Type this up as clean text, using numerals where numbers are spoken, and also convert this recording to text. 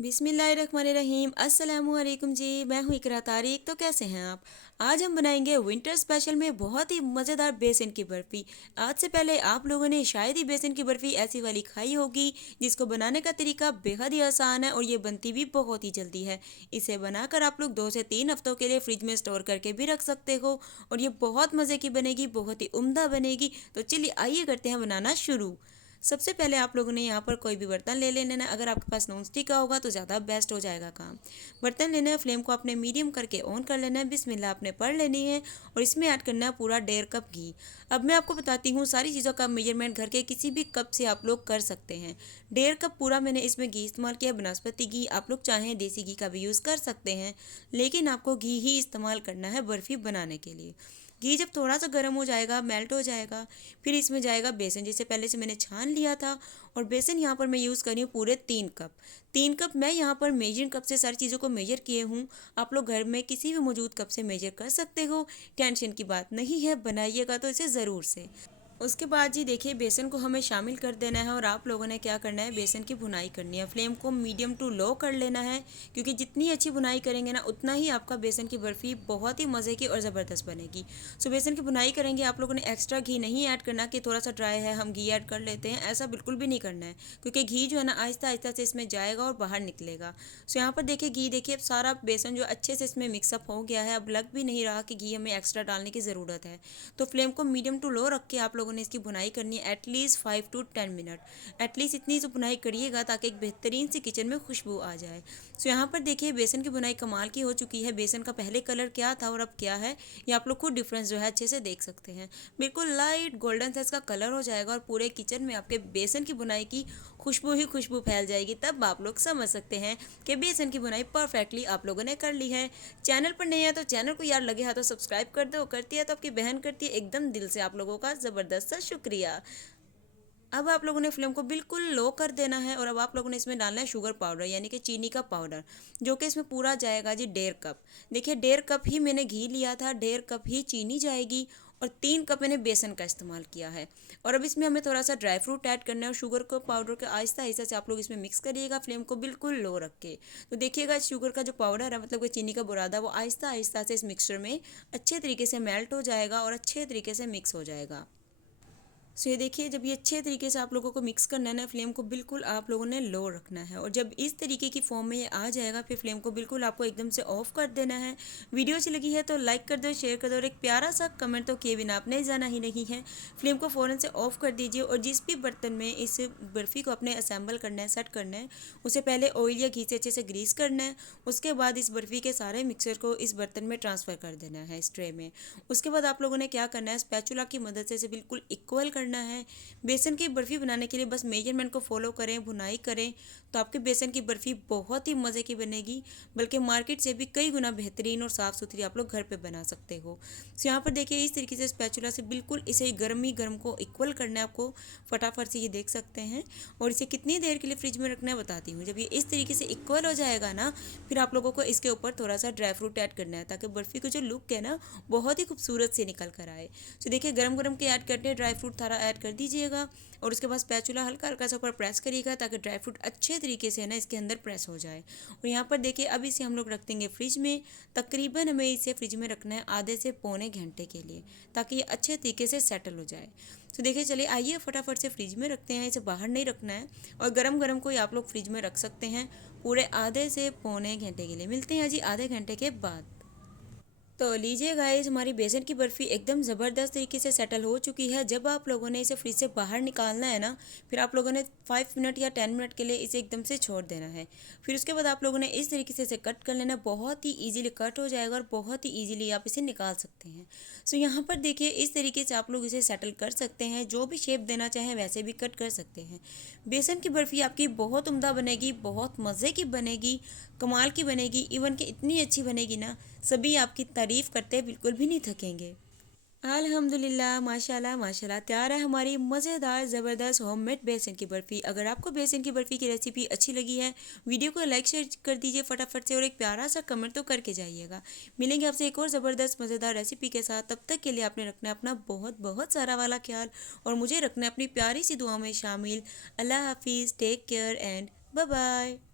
बिस्मिल्लाहिर्रहमानिर्रहीम। अस्सलामु अलैकुम जी, मैं हूँ इकरा तारिक। तो कैसे हैं आप? आज हम बनाएंगे विंटर स्पेशल में बहुत ही मज़ेदार बेसन की बर्फ़ी। आज से पहले आप लोगों ने शायद ही बेसन की बर्फ़ी ऐसी वाली खाई होगी, जिसको बनाने का तरीका बेहद ही आसान है और ये बनती भी बहुत ही जल्दी है। इसे बनाकर आप लोग 2 से 3 हफ्तों के लिए फ्रिज में स्टोर करके भी रख सकते हो और ये बहुत मज़े की बनेगी, बहुत ही उम्दा बनेगी। तो चलिए आइए करते हैं बनाना शुरू। सबसे पहले आप लोगों ने यहाँ पर कोई भी बर्तन ले लेना है। अगर आपके पास नॉन स्टिक का होगा तो ज़्यादा बेस्ट हो जाएगा काम। बर्तन लेना है, फ्लेम को आपने मीडियम करके ऑन कर लेना है, बिस्मिल्लाह आपने पढ़ लेनी है और इसमें ऐड करना है पूरा 1.5 कप घी। अब मैं आपको बताती हूँ सारी चीज़ों का मेजरमेंट घर के किसी भी कप से आप लोग कर सकते हैं। 1.5 कप पूरा मैंने इसमें घी इस्तेमाल किया, बनस्पति घी। आप लोग चाहें देसी घी का भी यूज़ कर सकते हैं, लेकिन आपको घी ही इस्तेमाल करना है बर्फ़ी बनाने के लिए। घी जब थोड़ा सा गर्म हो जाएगा, मेल्ट हो जाएगा, फिर इसमें जाएगा बेसन, जिसे पहले से मैंने छान लिया था। और बेसन यहाँ पर मैं यूज़ कर रही हूँ पूरे 3 कप। 3 कप मैं यहाँ पर मेजरिंग कप से सारी चीज़ों को मेजर किए हूँ। आप लोग घर में किसी भी मौजूद कप से मेजर कर सकते हो, टेंशन की बात नहीं है। बनाइएगा तो इसे ज़रूर से। उसके बाद जी देखिए, बेसन को हमें शामिल कर देना है और आप लोगों ने क्या करना है, बेसन की भुनाई करनी है। फ्लेम को मीडियम टू लो कर लेना है, क्योंकि जितनी अच्छी भुनाई करेंगे ना, उतना ही आपका बेसन की बर्फ़ी बहुत ही मज़े की और ज़बरदस्त बनेगी। सो बेसन की भुनाई करेंगे। आप लोगों ने एक्स्ट्रा घी नहीं ऐड करना कि थोड़ा सा ड्राई है हम घी ऐड कर लेते हैं, ऐसा बिल्कुल भी नहीं करना है, क्योंकि घी जो है ना आहिस्ता आहिस्ता से इसमें जाएगा और बाहर निकलेगा। सो यहाँ पर देखिए घी, देखिए अब सारा बेसन जो अच्छे से इसमें मिक्सअप हो गया है। अब लग भी नहीं रहा कि घी हमें एक्स्ट्रा डालने की ज़रूरत है। तो फ्लेम को मीडियम टू लो रख के आप लोगों ने इसकी भुनाई करनी है, एटलीस्ट 5 to 10 मिनट। एटलीस्ट इतनी तो भुनाई करिएगा ताकि एक बेहतरीन सी किचन में खुशबू आ जाए। सो यहाँ पर देखिए बेसन की भुनाई कमाल की हो चुकी है। बेसन का पहले कलर क्या था और अब क्या है, ये आप लोग खुद डिफरेंस जो है अच्छे से देख सकते हैं। बिल्कुल लाइट गोल्डन सा इसका कलर हो जाएगा और पूरे किचन में आपके बेसन की भुनाई की खुशबू ही खुशबू फैल जाएगी। तब आप लोग समझ सकते हैं कि बेसन की बुनाई परफेक्टली आप लोगों ने कर ली है। चैनल पर नहीं है तो चैनल को यार लगे हाथ तो सब्सक्राइब कर दो, करती है तो आपकी बहन करती है। एकदम दिल से आप लोगों का ज़बरदस्त सा शुक्रिया। अब आप लोगों ने फ्लेम को बिल्कुल लो कर देना है और अब आप लोगों ने इसमें डालना है शुगर पाउडर, यानी कि चीनी का पाउडर, जो कि इसमें पूरा जाएगा जी 1.5 कप। देखिए 1.5 कप ही मैंने घी लिया था, 1.5 कप ही चीनी जाएगी और 3 कप मैंने बेसन का इस्तेमाल किया है। और अब इसमें हमें थोड़ा सा ड्राई फ्रूट ऐड करना है और शुगर को पाउडर के आहिस्ता आहिस्ता से आप लोग इसमें मिक्स करिएगा, फ्लेम को बिल्कुल लो रख के। तो देखिएगा शुगर का जो पाउडर है, मतलब कि चीनी का बुरादा, वो आहिस्ता आहिस्ता से इस मिक्सचर में अच्छे तरीके से मेल्ट हो जाएगा और अच्छे तरीके से मिक्स हो जाएगा। सो ये देखिए, जब ये अच्छे तरीके से आप लोगों को मिक्स करना है ना, फ्लेम को बिल्कुल आप लोगों ने लो रखना है। और जब इस तरीके की फॉर्म में ये आ जाएगा, फिर फ्लेम को बिल्कुल आपको एकदम से ऑफ कर देना है। वीडियो अच्छी लगी है तो लाइक कर दो, शेयर कर दो और एक प्यारा सा कमेंट तो किए बिना आपने जाना ही नहीं है। फ्लेम को फ़ौरन से ऑफ कर दीजिए और जिस भी बर्तन में इस बर्फ़ी को अपने असेंबल करना है, सेट करना है, उसे पहले ऑयल या घी से अच्छे से ग्रीस करना है। उसके बाद इस बर्फ़ी के सारे मिक्सचर को इस बर्तन में ट्रांसफ़र कर देना है, इस ट्रे में। उसके बाद आप लोगों ने क्या करना है, स्पैचुला की मदद से इसे बिल्कुल इक्वल करना है। बेसन की बर्फ़ी बनाने के लिए बस मेजरमेंट को फॉलो करें, भुनाई करें, तो आपके बेसन की बर्फ़ी बहुत ही मज़े की बनेगी, बल्कि मार्केट से भी कई गुना बेहतरीन और साफ़ सुथरी आप लोग घर पे बना सकते हो। तो यहाँ पर देखिए इस तरीके से स्पैचुला से बिल्कुल इसे गर्म ही गर्म को इक्वल करना है आपको, फटाफट से ये देख सकते हैं। और इसे कितनी देर के लिए फ्रिज में रखना है बताती हूँ। जब ये इस तरीके से इक्वल हो जाएगा ना, फिर आप लोगों को इसके ऊपर थोड़ा सा ड्राई फ्रूट ऐड करना है, ताकि बर्फ़ी का जो लुक है ना, बहुत ही खूबसूरत से निकल कर आए। तो देखिए गरम गरम के ऐड करते हैं, ड्राई फ्रूट सारा ऐड कर दीजिएगा और उसके बाद स्पैचुला हल्का हल्का सा ऊपर प्रेस करिएगा, ताकि ड्राई फ्रूट अच्छे तरीके से ना इसके अंदर प्रेस हो जाए। और यहाँ पर देखिए अब इसे हम लोग रख देंगे फ्रिज में। तकरीबन हमें इसे फ्रिज में रखना है आधे से पौने घंटे के लिए, ताकि ये अच्छे तरीके से सेटल हो जाए। तो देखिए चलिए आइए फटाफट से फ्रिज में रखते हैं, इसे बाहर नहीं रखना है। और गरम गरम को ही आप लोग फ्रिज में रख सकते हैं पूरे आधे से पौने घंटे के लिए। मिलते हैं जी आधे घंटे के बाद। तो लीजिए गाइस, हमारी बेसन की बर्फ़ी एकदम ज़बरदस्त तरीके से सेटल हो चुकी है। जब आप लोगों ने इसे फ्रिज से बाहर निकालना है ना, फिर आप लोगों ने 5 मिनट या 10 मिनट के लिए इसे एकदम से छोड़ देना है। फिर उसके बाद आप लोगों ने इस तरीके से इसे कट कर लेना, बहुत ही ईजिली कट हो जाएगा और बहुत ही ईजिली आप इसे निकाल सकते हैं। सो यहाँ पर देखिए इस तरीके से आप लोग इसे सेटल कर सकते हैं, जो भी शेप देना चाहें वैसे भी कट कर सकते हैं। बेसन की बर्फ़ी आपकी बहुत उम्दा बनेगी, बहुत मज़े की बनेगी, कमाल की बनेगी। इवन कि इतनी अच्छी बनेगी ना, सभी आपकी तारीफ़ करते बिल्कुल भी नहीं थकेंगे। अल्हम्दुलिल्लाह, माशाल्लाह माशाल्लाह, तैयार है हमारी मज़ेदार ज़बरदस्त होममेड बेसन की बर्फ़ी। अगर आपको बेसन की बर्फ़ी की रेसिपी अच्छी लगी है, वीडियो को लाइक शेयर कर दीजिए फटाफट से और एक प्यारा सा कमेंट तो करके जाइएगा। मिलेंगे आपसे एक और ज़बरदस्त मज़ेदार रेसिपी के साथ। तब तक के लिए आपने रखना है अपना बहुत बहुत सारा वाला ख्याल और मुझे रखना है अपनी प्यारी सी दुआ में शामिल। अल्लाह हाफिज़, take care and bye bye.